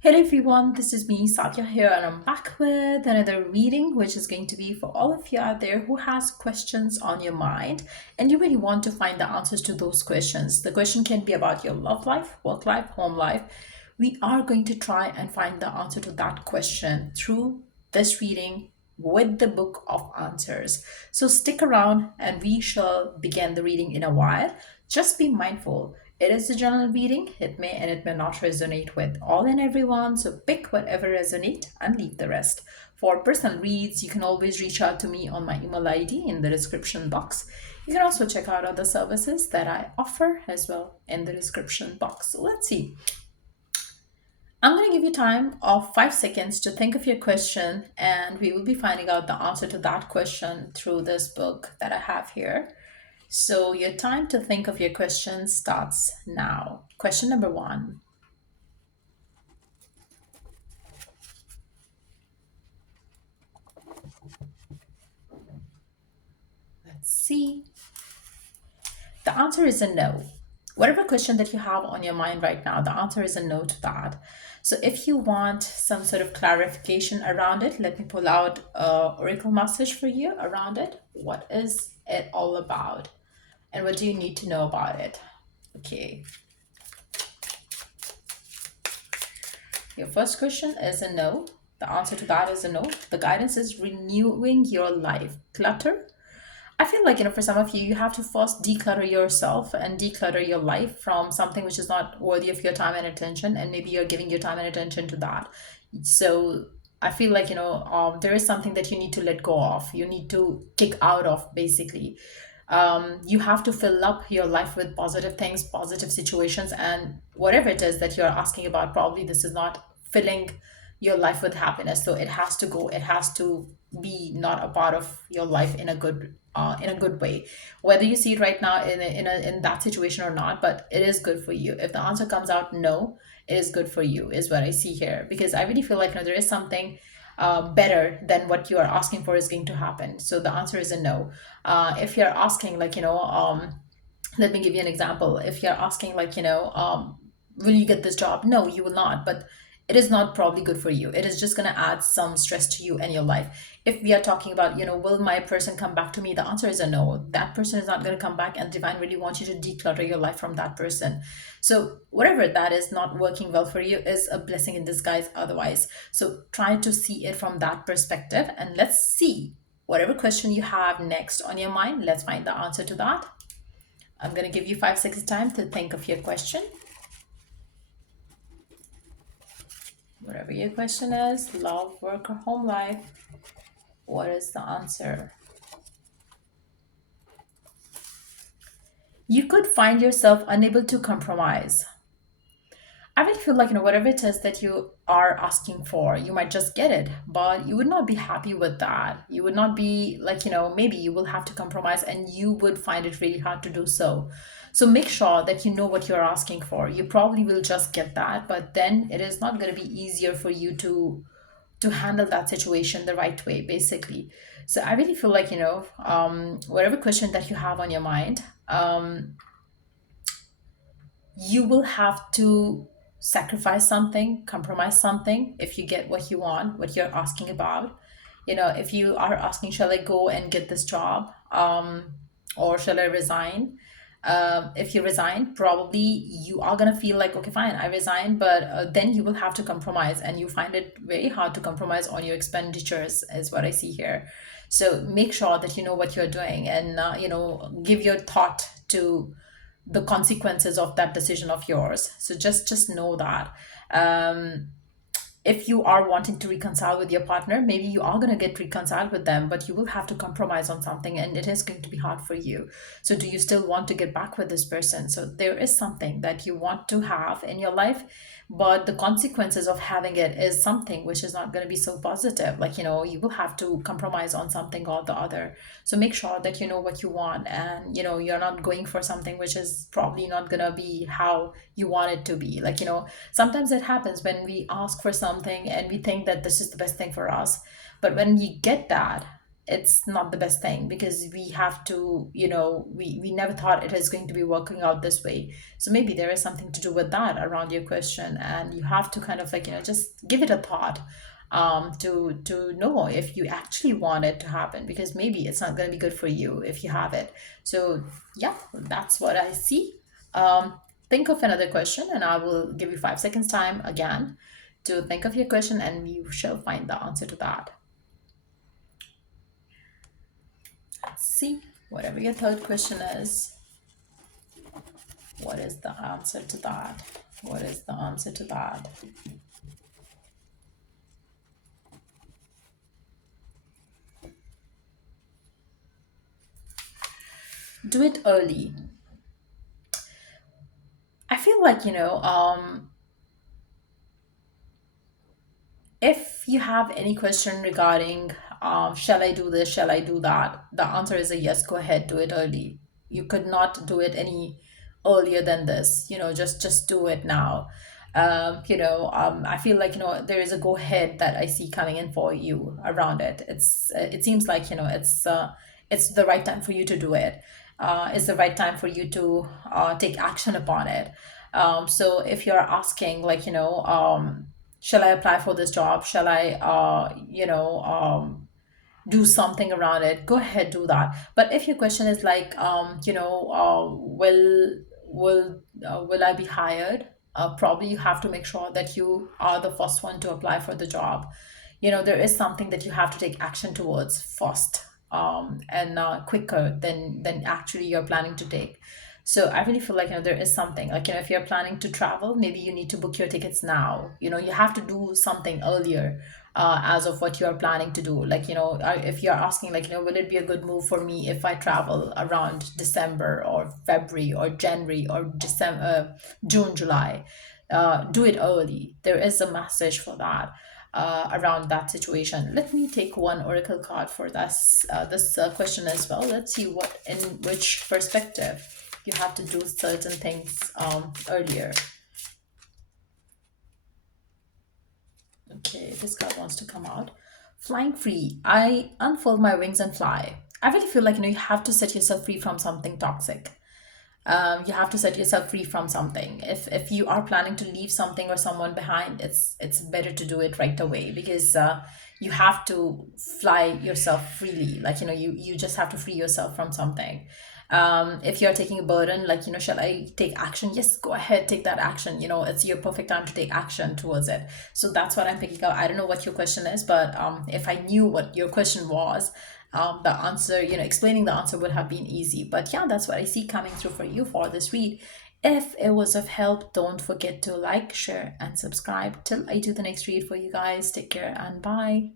Hello everyone, this is me Satya here and I'm back with another reading which is going to be for all of you out there who has questions on your mind and you really want to find the answers to those questions. The question can be about your love life, work life, home life. We are going to try and find the answer to that question through this reading with the book of answers. So stick around and we shall begin the reading in a while. Just be mindful. It is a general reading. It may and it may not resonate with all and everyone. So pick whatever resonate and leave the rest. For personal reads, you can always reach out to me on my email ID in the description box. You can also check out other services that I offer as well in the description box. So let's see. I'm going to give you time of 5 seconds to think of your question, and we will be finding out the answer to that question through this book that I have here. So, your time to think of your question starts now. Question number one. Let's see. The answer is a no. Whatever question that you have on your mind right now, the answer is a no to that. So if you want some sort of clarification around it, let me pull out a oracle message for you around it. What is it all about? And what do you need to know about it? Okay. Your first question is a no. The answer to that is a no. The guidance is renewing your life. Clutter. I feel like, for some of you, you have to first declutter yourself and declutter your life from something which is not worthy of your time and attention. And maybe you're giving your time and attention to that. So I feel like, there is something that you need to let go of. You need to kick out of, basically. You have to fill up your life with positive things, positive situations, and whatever it is that you're asking about, probably this is not filling your life with happiness. So it has to go. It has to be not a part of your life in a good way. Whether you see it right now in that situation or not, but it is good for you. If the answer comes out no, it is good for you, is what I see here. Because I really feel like there is something better than what you are asking for is going to happen. So the answer is a no. If you're asking, let me give you an example. If you're asking, will you get this job? No, you will not. But it is not probably good for you. It is just going to add some stress to you and your life. If we are talking about, will my person come back to me? The answer is a no. That person is not going to come back, and divine really wants you to declutter your life from that person. So whatever that is not working well for you is a blessing in disguise otherwise. So try to see it from that perspective, and let's see whatever question you have next on your mind. Let's find the answer to that. I'm going to give you 5 seconds time to think of your question. Whatever your question is, love, work, or home life, what is the answer? You could find yourself unable to compromise. I really feel like, whatever it is that you are asking for, you might just get it, but you would not be happy with that. You would not be like, maybe you will have to compromise and you would find it really hard to do so. So make sure that you know what you're asking for. You probably will just get that, but then it is not going to be easier for you to handle that situation the right way, basically. So I really feel like, whatever question that you have on your mind, you will have to sacrifice something, compromise something if you get what you want, what you're asking about. If you are asking, shall I go and get this job? Or shall I resign? If you resign, probably you are going to feel like, okay, fine, I resign, but then you will have to compromise, and you find it very hard to compromise on your expenditures, is what I see here. So make sure that you know what you're doing, and give your thought to the consequences of that decision of yours. So just know that. um, if you are wanting to reconcile with your partner, maybe you are going to get reconciled with them, but you will have to compromise on something, and it is going to be hard for you. So do you still want to get back with this person? So there is something that you want to have in your life, but the consequences of having it is something which is not going to be so positive. Like, you will have to compromise on something or the other. So make sure that you know what you want, and you're not going for something which is probably not going to be how you want it to be. Like, sometimes it happens when we ask for something and we think that this is the best thing for us. But when we get that, it's not the best thing, because we have to, we never thought it is going to be working out this way. So maybe there is something to do with that around your question, and you have to kind of like, just give it a thought, to know if you actually want it to happen, because maybe it's not going to be good for you if you have it. So yeah, that's what I see. Think of another question, and I will give you 5 seconds time again to think of your question, and you shall find the answer to that. Let's see. Whatever your third question is, what is the answer to that? What is the answer to that? Do it early. I feel like, if you have any question regarding, shall I do this, shall I do that, the answer is a yes. Go ahead, do it early. You could not do it any earlier than this. Just do it now. I feel like, there is a go ahead that I see coming in for you around it. It seems like, it's the right time for you to do it. It's the right time for you to take action upon it. So if you're asking, like, shall I apply for this job? Shall I, do something around it? Go ahead, do that. But if your question is like, will I be hired? Probably you have to make sure that you are the first one to apply for the job. There is something that you have to take action towards first, and quicker than actually you're planning to take. So I really feel like, there is something like, if you're planning to travel, maybe you need to book your tickets now. You have to do something earlier, as of what you're planning to do. Like, if you're asking, like, will it be a good move for me if I travel around December or February or January or December, June, July? Do it early. There is a message for that, around that situation. Let me take one oracle card for this question as well. Let's see what in which perspective you have to do certain things earlier. Okay, this card wants to come out. Flying free. I unfold my wings and fly. I really feel like, you have to set yourself free from something toxic. You have to set yourself free from something. If you are planning to leave something or someone behind, it's better to do it right away, because you have to fly yourself freely. Like, you just have to free yourself from something. If you're taking a burden, like, shall I take action? Yes, go ahead, take that action. It's your perfect time to take action towards it. So that's what I'm picking up. I don't know what your question is, but if I knew what your question was, the answer, explaining the answer would have been easy. But yeah, that's what I see coming through for you for this read. If it was of help, don't forget to like, share, and subscribe. Till I do the next read for you guys, take care and bye.